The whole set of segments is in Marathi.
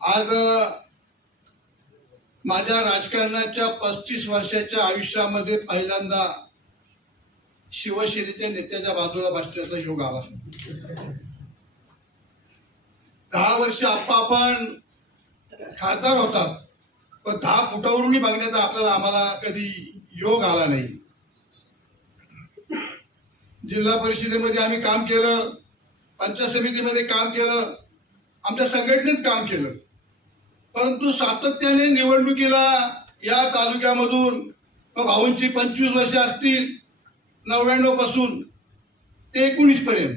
आज माझ्या राजकारणाच्या पस्तीस वर्षाच्या आयुष्यामध्ये पहिल्यांदा शिवसेनेच्या नेत्याच्या बाजूला बसण्याचा योग आला. दहा वर्ष आप्पा पण खासदार होतात पण दहा फुटावरूनही बघण्याचा आपल्याला आम्हाला कधी योग आला नाही. जिल्हा परिषदेमध्ये आम्ही काम केलं पंचायत समितीमध्ये काम केलं आमच्या संघटनेत काम केलं. परंतु सातत्याने निवडणुकीला या तालुक्यामधून व भाऊंची पंचवीस वर्ष असतील नव्याण्णवपासून ते एकोणीस पर्यंत.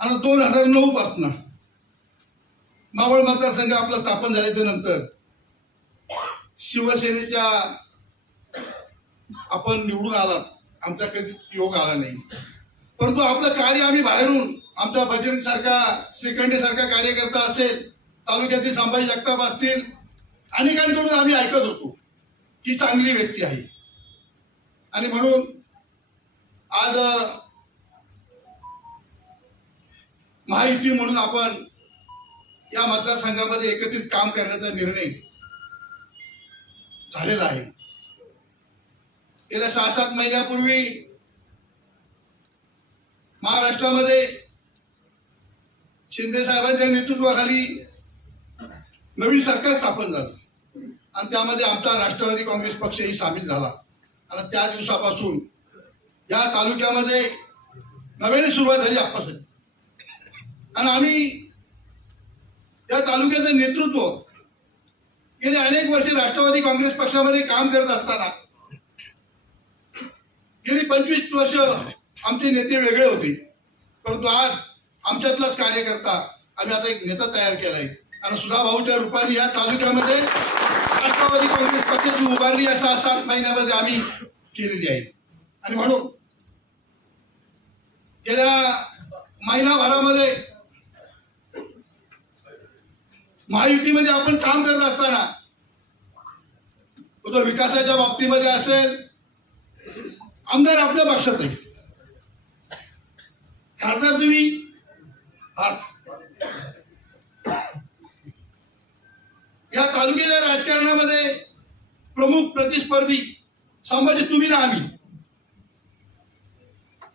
आणि दोन हजार नऊ पासनं मावळ मतदारसंघ आपला स्थापन झाल्याच्यानंतर शिवसेनेच्या आपण निवडून आलात आमचा कधी योग आला नाही. परंतु आपलं कार्य आम्ही बाहेरून आमचा बजरंग सारखा श्रीखंडे सारखा कार्यकर्ता असेल तालुक्यातील संभाजी जगताप असतील अनेकांकडून आम्ही ऐकत होतो की चांगली व्यक्ती आहे. आणि म्हणून आज महायुती म्हणून आपण या मतदारसंघामध्ये एकत्रित काम करण्याचा निर्णय झालेला आहे. गेल्या सहा सात महिन्यापूर्वी महाराष्ट्रामध्ये शिंदे साहेबांच्या नेतृत्वाखाली नवीन सरकार स्थापन झालं. आणि त्यामध्ये आमचा राष्ट्रवादी काँग्रेस पक्षही सामील झाला. आणि त्या दिवसापासून या तालुक्यामध्ये नव्याने सुरुवात झाली आप्पासाठी आणि आम्ही या तालुक्याचं नेतृत्व गेले अनेक वर्षे राष्ट्रवादी काँग्रेस पक्षामध्ये काम करत असताना गेली पंचवीस वर्ष आमचे नेते वेगळे होते. परंतु आज आमच्यातलाच कार्यकर्ता आम्ही आता एक नेता तयार केला आहे. आणि सुधा भाऊच्या रूपाने या तालुक्यामध्ये राष्ट्रवादी काँग्रेस पक्षाची उभारणी या सहा सात महिन्यामध्ये आम्ही केलेली आहे. आणि म्हणून गेल्या महिनाभरामध्ये महायुतीमध्ये आपण काम करत असताना तो विकासाच्या बाबतीमध्ये असेल आमदार आपल्या पक्षात आहे. खासदार तुम्ही या तालुक्याच्या राजकारणामध्ये प्रमुख प्रतिस्पर्धी संभाजी तुम्ही ना आम्ही.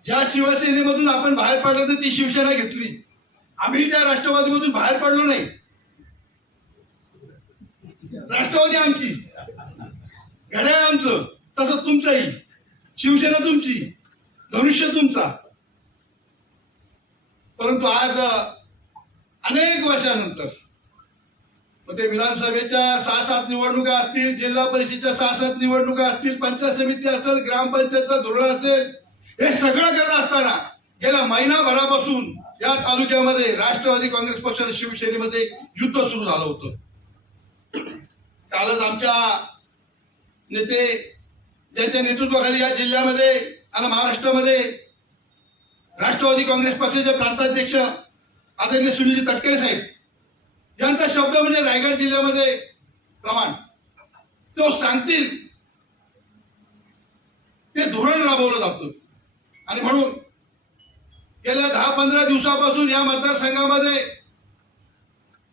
ज्या शिवसेनेमधून आपण बाहेर पडलो तर ती शिवसेना घेतली. आम्ही त्या राष्ट्रवादीमधून बाहेर पडलो नाही. राष्ट्रवादी आमची. घड्याळ आमचं. तसं तुमचंही. शिवसेना तुमची. धनुष्य तुमचा. परंतु आज अनेक वर्षानंतर मग ते विधानसभेच्या सहा सात निवडणुका असतील जिल्हा परिषदेच्या सहा सात निवडणुका असतील पंचायत समिती असेल ग्रामपंचायतचा धोरण असेल हे सगळं करत असताना गेल्या महिनाभरापासून या तालुक्यामध्ये राष्ट्रवादी काँग्रेस पक्ष आणि शिवसेनेमध्ये युद्ध सुरू झालं होतं. कालच आमच्या नेते ज्यांच्या नेतृत्वाखाली या जिल्ह्यामध्ये आणि महाराष्ट्रामध्ये राष्ट्रवादी काँग्रेस पक्षाचे प्रांताध्यक्ष आदरणीय सुनीलजी तटकरे साहेब ज्यांचा शब्द म्हणजे रायगड जिल्ह्यामध्ये प्रमाण तो सांगतील. ते धोरण राबवलं जातं. आणि म्हणून गेल्या दहा पंधरा दिवसापासून या मतदारसंघामध्ये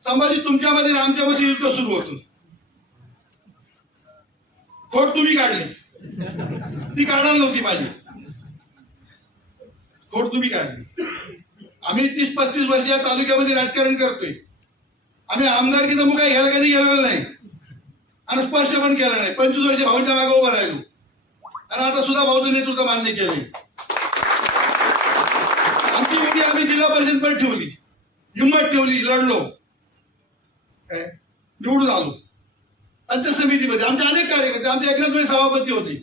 संभाजी तुमच्यामध्ये आमच्यामध्ये युद्ध सुरू होतं. खोट तुम्ही काढली. ती काढणार नव्हती माझी. खोट तुम्ही काढली. आम्ही तीस पस्तीस वर्ष या तालुक्यामध्ये राजकारण करतोय. आम्ही आमदारकीचा मुका घ्यायला कधी गेलेलो नाही. आणि स्पर्श पण केला नाही. पंचवीस वर्ष भाऊच्या मागे उभं राहिलो. आणि आता सुद्धा भाऊचं नेतृत्व मान्य केले आमची मिटी आम्ही जिल्हा परिषद पण ठेवली. हिंमत ठेवली लढलो. काय? निवडून आलो. पंचायत समितीमध्ये. आमचे अनेक कार्यकर्ते आमचे एकनाथ सभापती होते.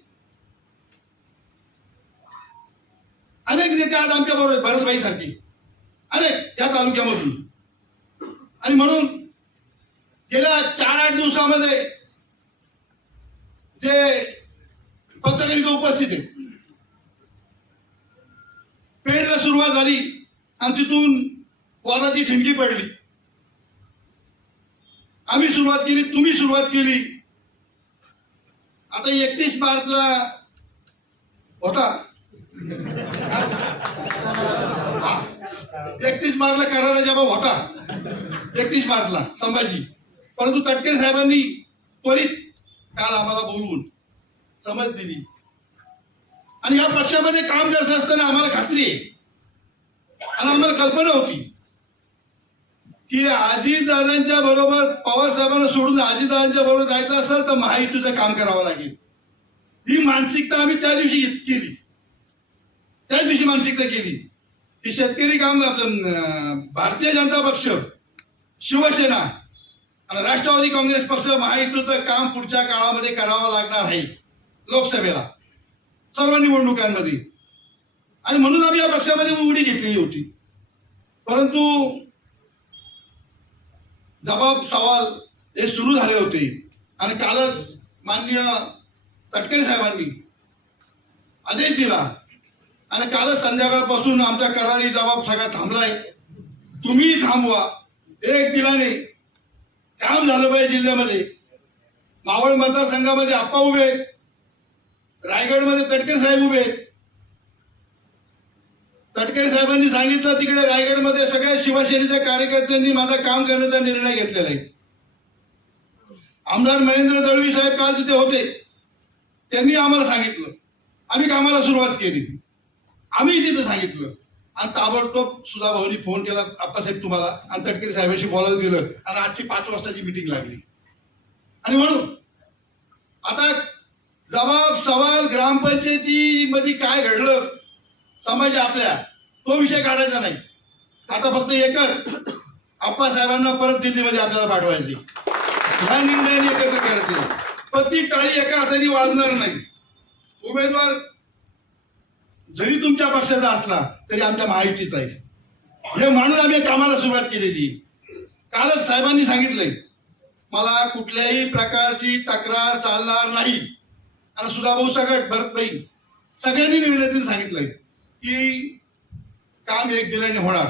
अनेक नेते आज आमच्या बरोबर भरतभाई सारखी अनेक या तालुक्यामधून. आणि म्हणून गेल्या चार आठ दिवसामध्ये जे पत्रकार उपस्थित आहे पेडला सुरुवात झाली आणि तिथून वादाची ठिणगी पडली. आम्ही सुरुवात केली तुम्ही सुरुवात केली. आता एकतीस मार्चला होता. एकतीस मार्चला करारा जबाब होता. जगदीश बाजला संभाजी. परंतु तटकरे साहेबांनी त्वरित काल आम्हाला बोलवून समज दिली. आणि या पक्षामध्ये काम करत असताना आम्हाला खात्री आहे. आणि आम्हाला कल्पना होती की अजितदादांच्या बरोबर पवार साहेबांना सोडून अजितदादांच्या बरोबर जायचं असेल तर महायुतीचं काम करावं लागेल. ही मानसिकता आम्ही त्या दिवशी केली. त्याच दिवशी मानसिकता केली. ही शेतकरी काम आपलं भारतीय जनता पक्ष शिवसेना आणि राष्ट्रवादी काँग्रेस पक्ष महायुतीचं काम पुढच्या काळामध्ये करावं लागणार आहे लोकसभेला. सर्व निवडणुकांमध्ये. आणि म्हणून आम्ही या पक्षामध्ये उडी घेतलेली होती. परंतु जबाब सवाल हे सुरू झाले होते. आणि कालच मान्य तटकरे साहेबांनी आदेश दिला. आणि कालच संध्याकाळपासून आमच्या करारी जबाब सगळा थांबलाय. तुम्ही थांबवा. एक दिलाने काम झालं पाहिजे जिल्ह्यामध्ये. मावळ मतदारसंघामध्ये आप्पा उभे आहेत. रायगडमध्ये तटकरे साहेब उभे आहेत. तटकरे साहेबांनी सांगितलं तिकडे रायगडमध्ये सगळ्या शिवसेनेच्या कार्यकर्त्यांनी माझा काम करण्याचा निर्णय घेतलेला आहे. आमदार महेंद्र दळवी साहेब काल तिथे होते. त्यांनी आम्हाला सांगितलं. आम्ही कामाला सुरुवात केली. आम्ही तिथे सांगितलं. आणि ताबडतोब सुद्धा भाऊनी फोन केला आप्पासाहेब तुम्हाला. आणि तटकरी साहेबांशी बोलायला दिलं. आणि आजची पाच वाजताची मिटिंग लागली. आणि म्हणून आता जबाब सवाल ग्रामपंचायतीमध्ये काय घडलं समाज आपल्या तो विषय काढायचा नाही. आता फक्त एकच आप्पासाहेबांना परत दिल्लीमध्ये आपल्याला पाठवायची ह्या निर्णयाने एकत्र करायचे. पण ती टाळी एका हाताने वाजणार नाही. उमेदवार जरी तुमच्या पक्षाचा असला तरी आमच्या महायुतीचा आहे. हे म्हणून आम्ही कामाला सुरुवात केलेली. कालच साहेबांनी सांगितलंय मला कुठल्याही प्रकारची तक्रार चालणार नाही. आणि सुधाभाऊ सगळं भरत सगळ्यांनी निर्णयातील सांगितलंय की काम एक दिल्याने होणार.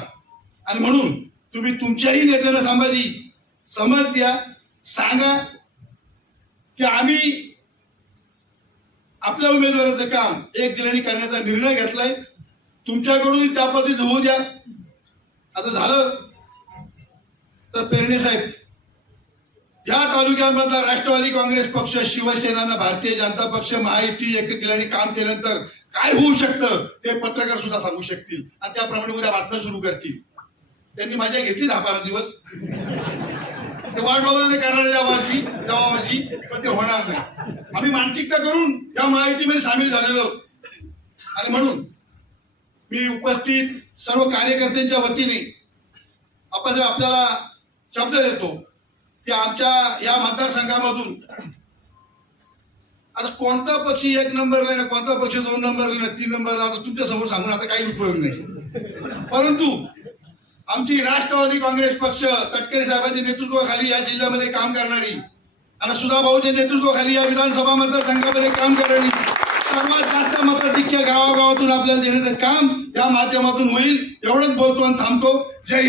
आणि म्हणून तुम्ही तुमच्याही नेत्याला संभाजी समज द्या सांगा की आम्ही आपल्या उमेदवाराचं काम एक दिल्याने करण्याचा निर्णय घेतलाय. तुमच्याकडून त्या पद्धतीत होऊ द्या. आता झालं. तर पेरणे साहेब या तालुक्यामधला राष्ट्रवादी काँग्रेस पक्ष शिवसेना भारतीय जनता पक्ष महायुती एक दिल्याने काम केल्यानंतर काय होऊ शकतं ते पत्रकार सुद्धा सांगू शकतील. आणि त्याप्रमाणे उद्या बातम्या सुरू करतील. त्यांनी माझ्या घेतली दहा बारा दिवस. ते वाट बघत ते करणार जबाबाची जबाबाची पण ते होणार नाही. आम्ही मानसिकता करून या महायुतीमध्ये सामील झालेलो आणि म्हणून मी उपस्थित सर्व कार्यकर्त्यांच्या वतीने आपण आपल्याला शब्द देतो की आमच्या या मतदारसंघामधून आता कोणता पक्षी एक नंबरला आहे ना कोणता पक्षी दोन नंबरला ना तीन नंबरला आता तुमच्यासमोर सांगून आता काही उपयोग नाही. परंतु आमची राष्ट्रवादी काँग्रेस पक्ष तटकरे साहेबांच्या नेतृत्वाखाली या जिल्ह्यामध्ये काम करणारी आणि सुधा भाऊच्या नेतृत्वाखाली या विधानसभा मतदारसंघामध्ये काम करणारी सर्वात जास्त मताधिक्य गावागावातून आपल्याला देण्याचं काम या माध्यमातून होईल. एवढंच बोलतो आणि थांबतो. जय